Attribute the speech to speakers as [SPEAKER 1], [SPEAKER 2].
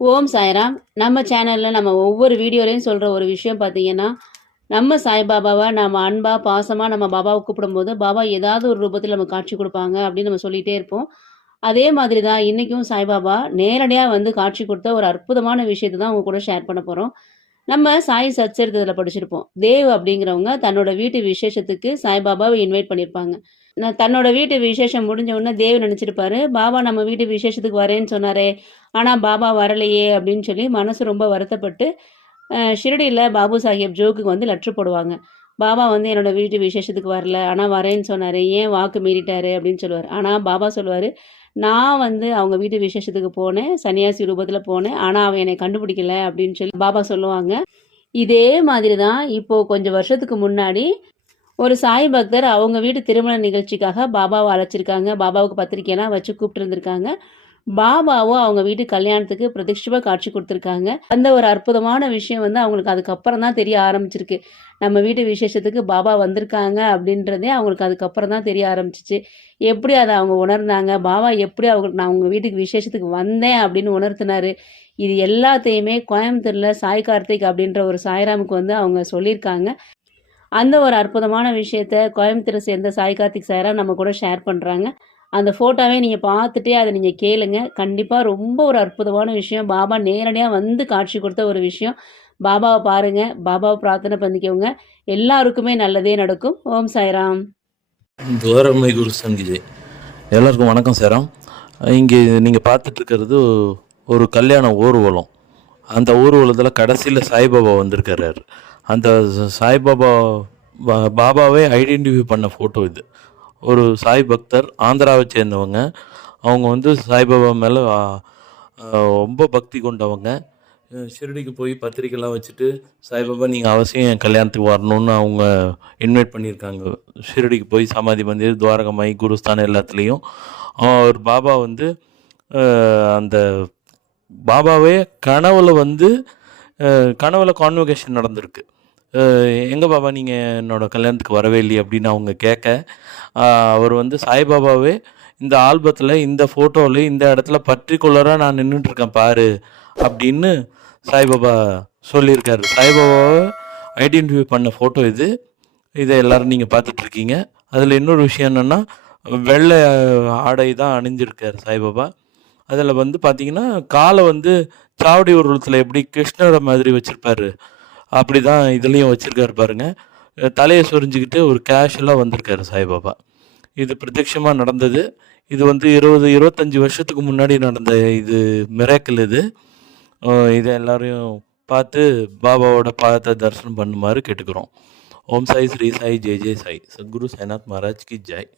[SPEAKER 1] ஓம் சாய்ராம். நம்ம சேனலில் நம்ம ஒவ்வொரு வீடியோலையும் சொல்கிற ஒரு விஷயம் பார்த்தீங்கன்னா நம்ம சாய்பாபாவை நம்ம அன்பாக பாசமாக நம்ம பாபாவை கூப்பிடும்போது பாபா ஏதாவது ஒரு ரூபத்தில் நம்ம காட்சி கொடுப்பாங்க அப்படின்னு நம்ம சொல்லிகிட்டே இருப்போம். அதே மாதிரி தான் இன்றைக்கும் சாய்பாபா நேரடியாக வந்து காட்சி கொடுத்த ஒரு அற்புதமான விஷயத்தை தான் உங்க கூட ஷேர் பண்ண போகிறோம் நம்ம சாய் சச்சரித்ததில் படிச்சிருப்போம். தேவ் அப்படிங்கிறவங்க தன்னோட வீட்டு விசேஷத்துக்கு சாய்பாபாவை இன்வைட் பண்ணியிருப்பாங்க நான் தன்னோட வீட்டு விசேஷம் முடிஞ்ச உடனே தேவ் நினச்சிருப்பாரு பாபா நம்ம வீட்டு விசேஷத்துக்கு வரேன்னு சொன்னாரே ஆனால் பாபா வரலையே அப்படின்னு சொல்லி மனசு ரொம்ப வருத்தப்பட்டு ஷிரடியில் பாபு சாஹேப் ஜோக்குக்கு வந்து லெட்ரு போடுவாங்க. பாபா வந்து என்னோட வீட்டு விசேஷத்துக்கு வரல. ஆனால் வரேன்னு சொன்னார். ஏன் வாக்கு மீறிட்டாரு அப்படின்னு சொல்லுவார். ஆனால் பாபா சொல்லுவார் நான் வந்து அவங்க வீட்டு விசேஷத்துக்கு போனேன். சன்னியாசி ரூபத்தில் போனேன். ஆனால் அவன் என்னை கண்டுபிடிக்கல. அப்படின்னு சொல்லி பாபா சொல்லுவாங்க. இதே மாதிரி தான் இப்போது கொஞ்சம் வருஷத்துக்கு முன்னாடி ஒரு சாய் பக்தர் அவங்க வீட்டு திருமண நிகழ்ச்சிக்காக பாபாவை அழைச்சிருக்காங்க. பாபாவுக்கு பத்திரிக்கையெல்லாம் வச்சு கூப்பிட்டு இருந்திருக்காங்க பாபாவும் அவங்க வீட்டு கல்யாணத்துக்கு பிரதிஷ்டமாக காட்சி கொடுத்துருக்காங்க. அந்த ஒரு அற்புதமான விஷயம் வந்து அவங்களுக்கு அதுக்கப்புறம் தான் தெரிய ஆரம்பிச்சிருக்கு. நம்ம வீட்டு விசேஷத்துக்கு பாபா வந்திருக்காங்க அப்படின்றதே அவங்களுக்கு அதுக்கப்புறம் தான் தெரிய ஆரம்பிச்சிச்சு. எப்படி அதை அவங்க உணர்ந்தாங்க? பாபா எப்படி அவங்க நான் அவங்க வீட்டுக்கு விசேஷத்துக்கு வந்தேன் அப்படின்னு உணர்த்தினாரு. இது எல்லாத்தையுமே கோயம்புத்தூரில் சாய் கார்த்திக் அப்படின்ற ஒரு சாய்ராமுக்கு வந்து அவங்க சொல்லியிருக்காங்க. அந்த ஒரு அற்புதமான விஷயத்த கோயம்புத்தூரை சேர்ந்த சாய் கார்த்திக் சாய்ராம் நம்ம கூட ஷேர் பண்ணுறாங்க அந்த ஃபோட்டோவே நீங்கள் பார்த்துட்டே அதை நீங்கள் கேளுங்க. கண்டிப்பாக ரொம்ப ஒரு அற்புதமான விஷயம். பாபா நேரடியாக வந்து காட்சி கொடுத்த ஒரு விஷயம். பாபாவை பாருங்க. பாபாவை பிரார்த்தனை பண்ணிக்கோங்க. எல்லாருக்குமே நல்லதே நடக்கும். ஓம் சாய்ராம்.
[SPEAKER 2] துவாரமை குரு சங்கிஜய் எல்லாருக்கும் வணக்கம் சாராம் இங்கே நீங்கள் பார்த்துட்டு இருக்கிறது ஒரு கல்யாண ஊர்வலம். அந்த ஊர்வலத்தில் கடைசியில் சாய்பாபா வந்திருக்காரு அந்த சாய்பாபா பா- பாபாவே ஐடென்டிஃபை பண்ண ஃபோட்டோ இது. ஒரு சாய் பக்தர் ஆந்திராவை சேர்ந்தவங்க. அவங்க வந்து சாய்பாபா மேலே ரொம்ப பக்தி கொண்டவங்க. ஷிரடிக்கு போய் பத்திரிக்கைலாம் வச்சுட்டு சாய்பாபா நீங்கள் அவசியம் என் கல்யாணத்துக்கு வரணும்னு அவங்க இன்வைட் பண்ணியிருக்காங்க. ஷிரடிக்கு போய் சமாதி மந்திர் துவாரகமாய் குருஸ்தான் எல்லாத்துலேயும். அவர் பாபா வந்து அந்த பாபாவே கனவுல வந்து கனவுல கான்வகேஷன் நடந்திருக்கு. எங்கே பாபா நீங்கள் என்னோடய கல்யாணத்துக்கு வரவே இல்லையே அப்படின்னு அவங்க கேட்க அவர் வந்து சாய்பாபாவே இந்த ஆல்பத்தில் இந்த ஃபோட்டோவில் இந்த இடத்துல பர்டிகுலராக நான் நின்றுட்டுருக்கேன் பாரு அப்படின்னு சாய்பாபா சொல்லியிருக்காரு. சாய்பாபாவை ஐடென்டிஃபை பண்ண ஃபோட்டோ இது. இதை எல்லோரும் நீங்கள் பார்த்துட்ருக்கீங்க அதில் இன்னொரு விஷயம் என்னென்னா வெள்ளை ஆடை தான் அணிஞ்சிருக்கார் சாய்பாபா. அதில் வந்து பார்த்தீங்கன்னா காலை வந்து சாவடி உருவத்தில் எப்படி கிருஷ்ணரை மாதிரி வச்சுருப்பாரு. அப்படி தான் இதுலேயும் வச்சுருக்காரு பாருங்க. தலையை சொரிஞ்சுக்கிட்டு ஒரு கேஷுவலாக வந்திருக்காரு சாய்பாபா. இது பிரத்யட்சமாக நடந்தது. இது வந்து இருபது இருபத்தஞ்சி வருஷத்துக்கு முன்னாடி நடந்த இது மிராக்கிள் இது. இதை எல்லாரையும் பார்த்து பாபாவோட பாதத்தை தரிசனம் பண்ணுமாறு கேட்டுக்கிறோம். ஓம் சாய் ஸ்ரீ சாய் ஜெய் ஜெய் சாய். சத்குரு சாய்நாத் மகாராஜ் கி ஜாய்.